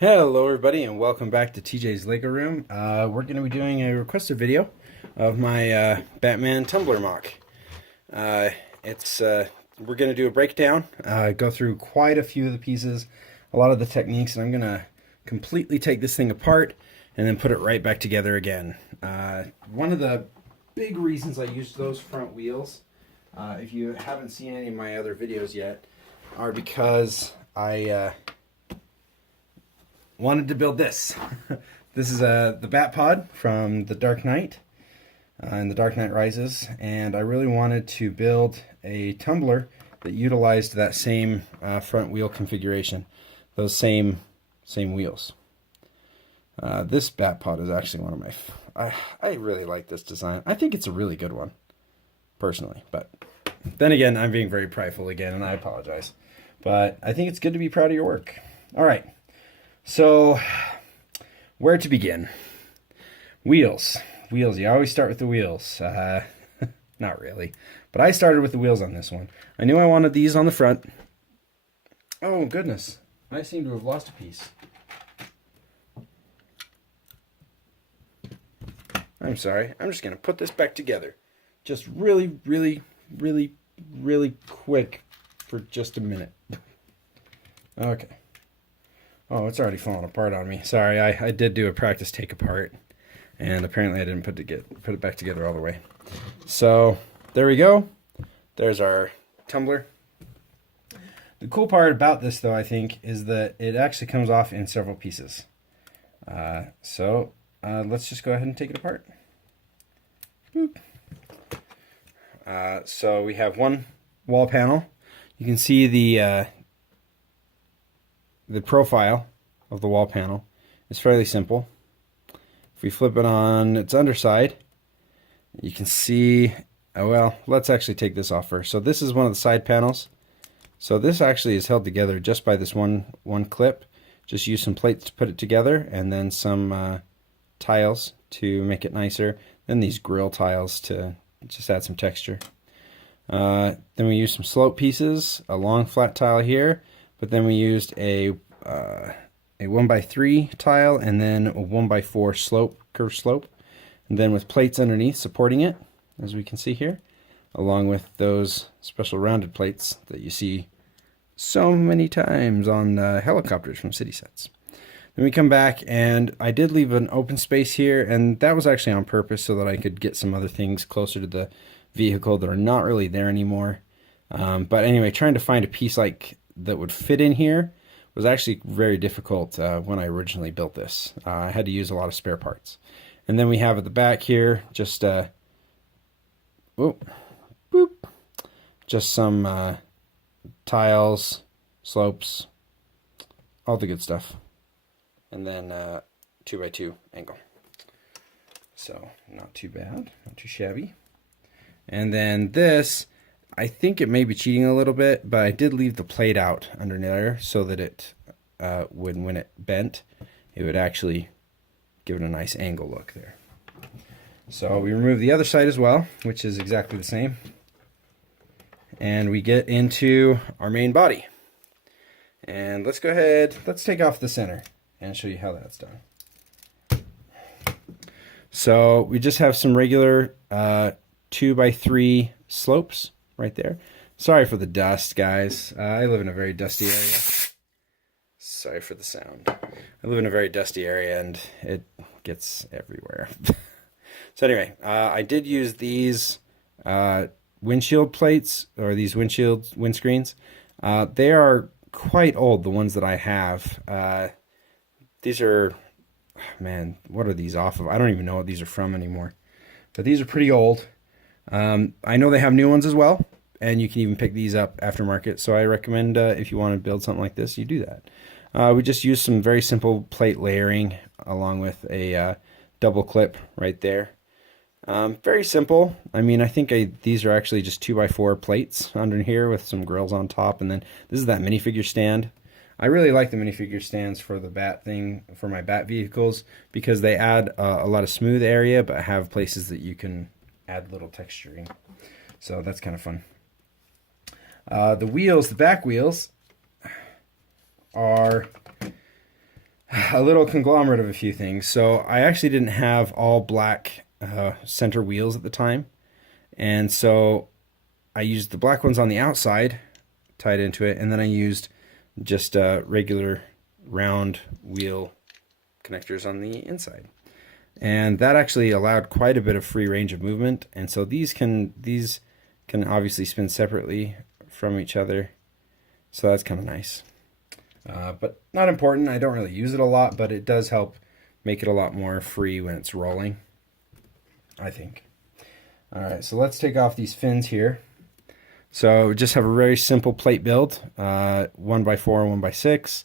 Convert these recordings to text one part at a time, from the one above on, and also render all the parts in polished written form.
Hello everybody and welcome back to TJ's Lego Room. We're going to be doing a requested video of my Batman tumbler mock. It's We're going to do a breakdown, go through quite a few of the pieces, a lot of the techniques, and I'm going to completely take this thing apart and then put it right back together again. One of the big reasons I used those front wheels, if you haven't seen any of my other videos yet, are because I wanted to build this. This is the Bat Pod from The Dark Knight and The Dark Knight Rises, and I really wanted to build a tumbler that utilized that same front wheel configuration, those same wheels. This Bat Pod is actually one of my... I really like this design. I think it's a really good one, personally, but then again, I'm being very prideful again, and I apologize. But I think it's good to be proud of your work. All right. So, where to begin? Wheels. Wheels. You always start with the wheels. Not really. But I started with the wheels on this one. I knew I wanted these on the front. Oh, goodness. I seem to have lost a piece. I'm sorry. I'm just going to put this back together. Just really, really, really, really quick for just a minute. Okay. Oh, it's already falling apart on me. Sorry, I did do a practice take apart, and apparently I didn't put it back together all the way. So there we go. There's our tumbler. The cool part about this, though, I think, is that it actually comes off in several pieces. Let's just go ahead and take it apart. Boop. So we have one wall panel. You can see the profile of the wall panel is fairly simple. If we flip it on its underside, you can see, well, let's actually take this off first. So this is one of the side panels. So this actually is held together just by this one clip. Just use some plates to put it together, and then some tiles to make it nicer. Then these grill tiles to just add some texture. Then we use some slope pieces, a long flat tile here, but then we used a 1x3 tile and then a 1x4 slope, curved slope, and then with plates underneath supporting it, as we can see here, along with those special rounded plates that you see so many times on helicopters from city sets. Then we come back, and I did leave an open space here, and that was actually on purpose so that I could get some other things closer to the vehicle that are not really there anymore. But anyway, trying to find a piece like that would fit in here was actually very difficult when I originally built this. I had to use a lot of spare parts. And then we have at the back here just just some tiles, slopes, all the good stuff. And then 2x2 angle. So not too bad, not too shabby. And then this, I think it may be cheating a little bit, but I did leave the plate out under there so that it, when it bent, it would actually give it a nice angle look there. So we remove the other side as well, which is exactly the same. And we get into our main body. And let's go ahead, let's take off the center and show you how that's done. So we just have some regular 2x3 slopes right there. Sorry for the dust, guys. I live in a very dusty area. Sorry for the sound. I live in a very dusty area and it gets everywhere. So anyway, I did use these windshield plates, or these windscreens. They are quite old, the ones that I have. These are, man, what are these off of? I don't even know what these are from anymore. But these are pretty old. I know they have new ones as well, and you can even pick these up aftermarket. So I recommend if you want to build something like this, you do that. We just use some very simple plate layering along with a double clip right there. Very simple. I mean, I think these are actually just 2x4 plates under here with some grills on top, and then this is that minifigure stand. I really like the minifigure stands for the bat thing, for my bat vehicles, because they add a lot of smooth area, but have places that you can add little texturing. So that's kind of fun. The wheels, the back wheels, are a little conglomerate of a few things. So I actually didn't have all black center wheels at the time. And so I used the black ones on the outside, tied into it, and then I used just regular round wheel connectors on the inside. And that actually allowed quite a bit of free range of movement. And so these can obviously spin separately from each other. So that's kind of nice. But not important. I don't really use it a lot, but it does help make it a lot more free when it's rolling, I think. All right, so let's take off these fins here. So just have a very simple plate build, 1x4 and 1x6,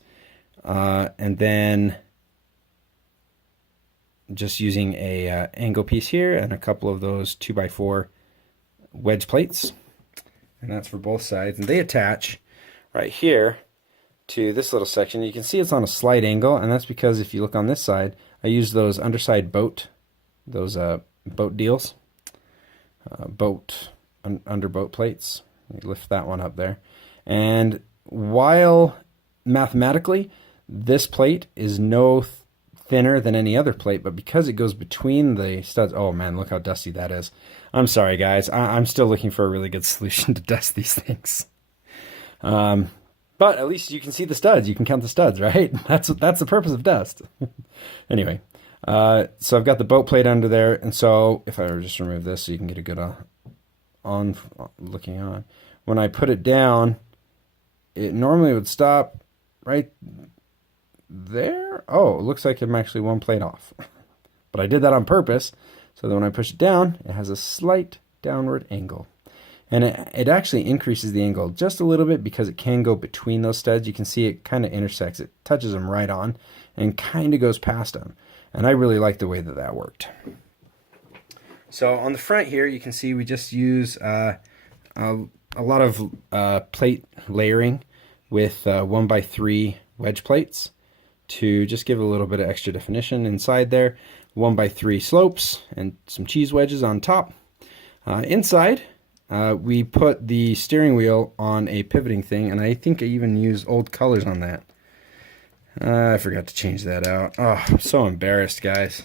and then just using a angle piece here and a couple of those 2x4 wedge plates, and that's for both sides. And they attach right here to this little section. You can see it's on a slight angle, and that's because if you look on this side, I use those underside boat deals, under boat plates. You lift that one up there. And while mathematically this plate is no thinner than any other plate, but because it goes between the studs, oh man, look how dusty that is. I'm sorry guys, I'm still looking for a really good solution to dust these things. But at least you can see the studs, you can count the studs, right? That's the purpose of dust. Anyway, so I've got the boat plate under there, and so if I were just remove this so you can get a good looking on. When I put it down, it normally would stop right there. Oh, it looks like I'm actually one plate off. But I did that on purpose, so that when I push it down, it has a slight downward angle. And it actually increases the angle just a little bit because it can go between those studs. You can see it kind of intersects. It touches them right on and kind of goes past them. And I really like the way that that worked. So on the front here, you can see we just use a lot of plate layering with 1x3 wedge plates to just give a little bit of extra definition inside there. 1x3 slopes and some cheese wedges on top. Inside, we put the steering wheel on a pivoting thing, and I think I even used old colors on that. I forgot to change that out. Oh, I'm so embarrassed, guys.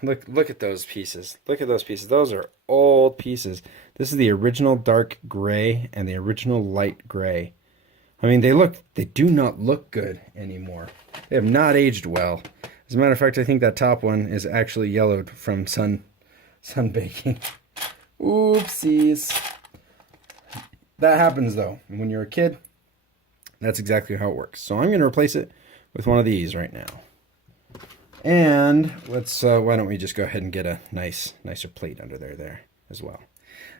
Look at those pieces. Look at those pieces. Those are old pieces. This is the original dark gray and the original light gray. I mean, they do not look good anymore. They have not aged well. As a matter of fact, I think that top one is actually yellowed from sun baking. Oopsies. That happens though. When you're a kid, that's exactly how it works. So I'm going to replace it with one of these right now. And let's why don't we just go ahead and get a nicer plate under there as well.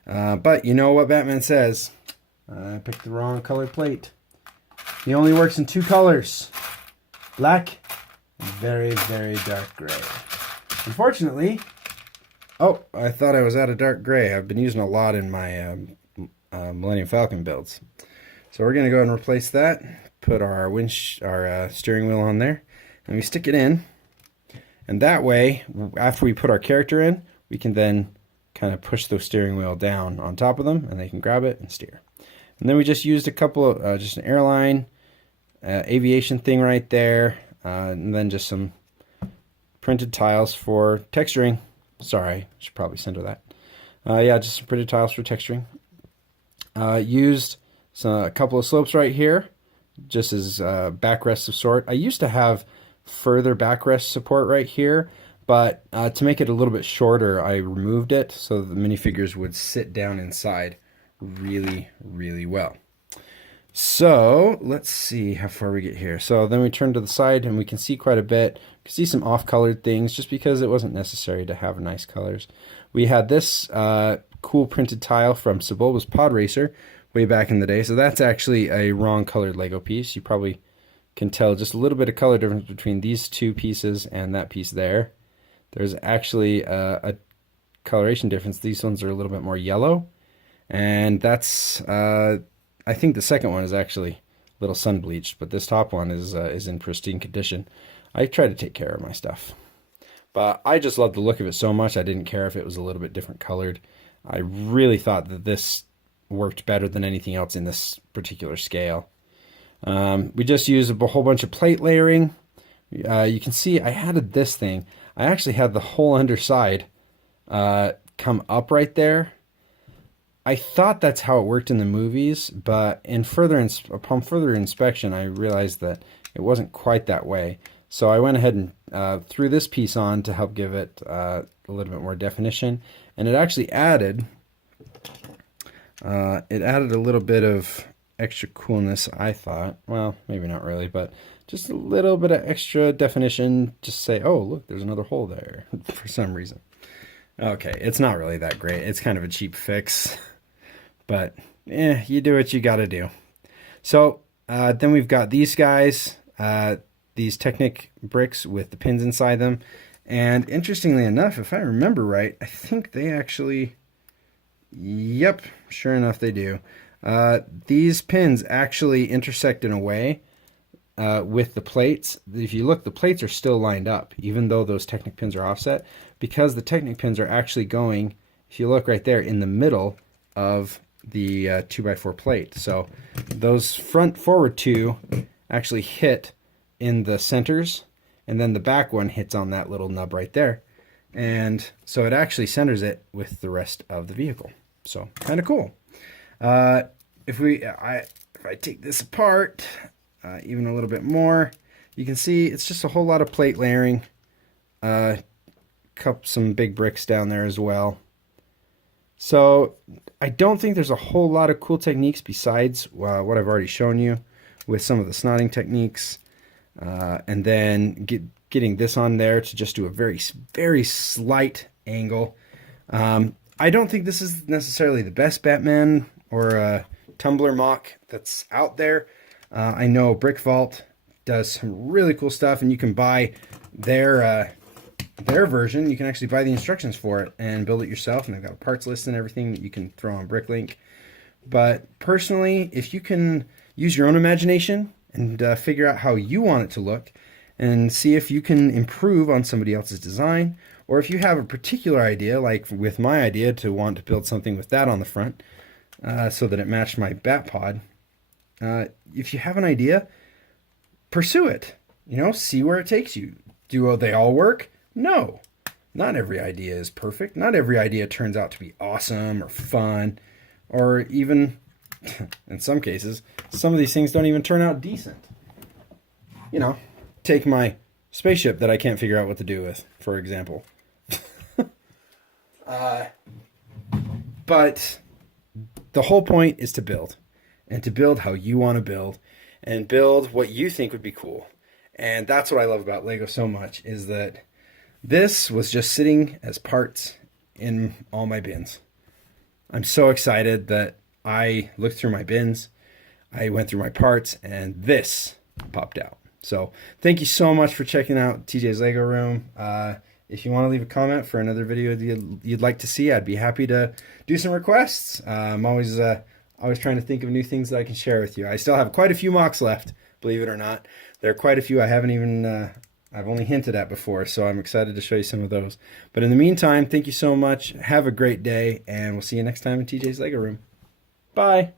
But you know what Batman says. I picked the wrong colored plate. He only works in two colors. Black and very, very dark gray. Unfortunately, oh, I thought I was out of dark gray. I've been using a lot in my Millennium Falcon builds. So we're going to go ahead and replace that. Put our steering wheel on there. And we stick it in. And that way, after we put our character in, we can then kind of push the steering wheel down on top of them, and they can grab it and steer. And then we just used a couple of, just an airline, aviation thing right there, and then just some printed tiles for texturing. Sorry, I should probably center that. Yeah, just some printed tiles for texturing. Used a couple of slopes right here, just as backrests of sort. I used to have further backrest support right here, but to make it a little bit shorter, I removed it so that the minifigures would sit down inside really, really well. So let's see how far we get here. So then we turn to the side and we can see quite a bit. We can see some off-colored things just because it wasn't necessary to have nice colors. We had this cool printed tile from Sebulba's Pod Racer way back in the day. So that's actually a wrong colored Lego piece. You probably can tell just a little bit of color difference between these two pieces and that piece there. There's actually a coloration difference. These ones are a little bit more yellow, and that's I think the second one is actually a little sun bleached, but this top one is in pristine condition. I try to take care of my stuff, but I just love the look of it so much I didn't care if it was a little bit different colored. I really thought that this worked better than anything else in this particular scale. We just used a whole bunch of plate layering You can see I added this thing. I actually had the whole underside come up right there. I thought that's how it worked in the movies, but upon further inspection, I realized that it wasn't quite that way. So I went ahead and threw this piece on to help give it a little bit more definition, and it actually added a little bit of extra coolness, I thought. Well, maybe not really, but just a little bit of extra definition. Just say, oh, look, there's another hole there for some reason. Okay, it's not really that great. It's kind of a cheap fix. But you do what you got to do. So then we've got these guys, these Technic bricks with the pins inside them. And interestingly enough, if I remember right, I think they actually, yep, sure enough they do. These pins actually intersect in a way with the plates. If you look, the plates are still lined up, even though those Technic pins are offset, because the Technic pins are actually going, if you look right there, in the middle of the 2x4 plate. So those forward two actually hit in the centers, and then the back one hits on that little nub right there. And so it actually centers it with the rest of the vehicle. So kind of cool. If I take this apart even a little bit more, you can see it's just a whole lot of plate layering. Some big bricks down there as well. So I don't think there's a whole lot of cool techniques besides what I've already shown you with some of the snotting techniques. And then getting this on there to just do a very, very slight angle. I don't think this is necessarily the best Batman or tumbler mock that's out there. I know Brick Vault does some really cool stuff, and you can buy their version. You can actually buy the instructions for it and build it yourself, and they've got a parts list and everything that you can throw on Bricklink. But personally, if you can use your own imagination and figure out how you want it to look and see if you can improve on somebody else's design, or if you have a particular idea, like with my idea to want to build something with that on the front so that it matched my bat pod, if you have an idea, pursue it. See where it takes you. Do they all work? No, not every idea is perfect. Not every idea turns out to be awesome or fun, or even, in some cases, some of these things don't even turn out decent. Take my spaceship that I can't figure out what to do with, for example. But the whole point is to build, and to build how you want to build, and build what you think would be cool. And that's what I love about Lego so much, is that this was just sitting as parts in all my bins. I'm so excited that I looked through my bins, I went through my parts, and this popped out. So thank you so much for checking out TJ's Lego Room. If you want to leave a comment for another video you'd like to see, I'd be happy to do some requests. I'm always trying to think of new things that I can share with you. I still have quite a few mocks left, believe it or not. There are quite a few I haven't even... I've only hinted at before, so I'm excited to show you some of those. But in the meantime, thank you so much. Have a great day, and we'll see you next time in TJ's Lego Room. Bye.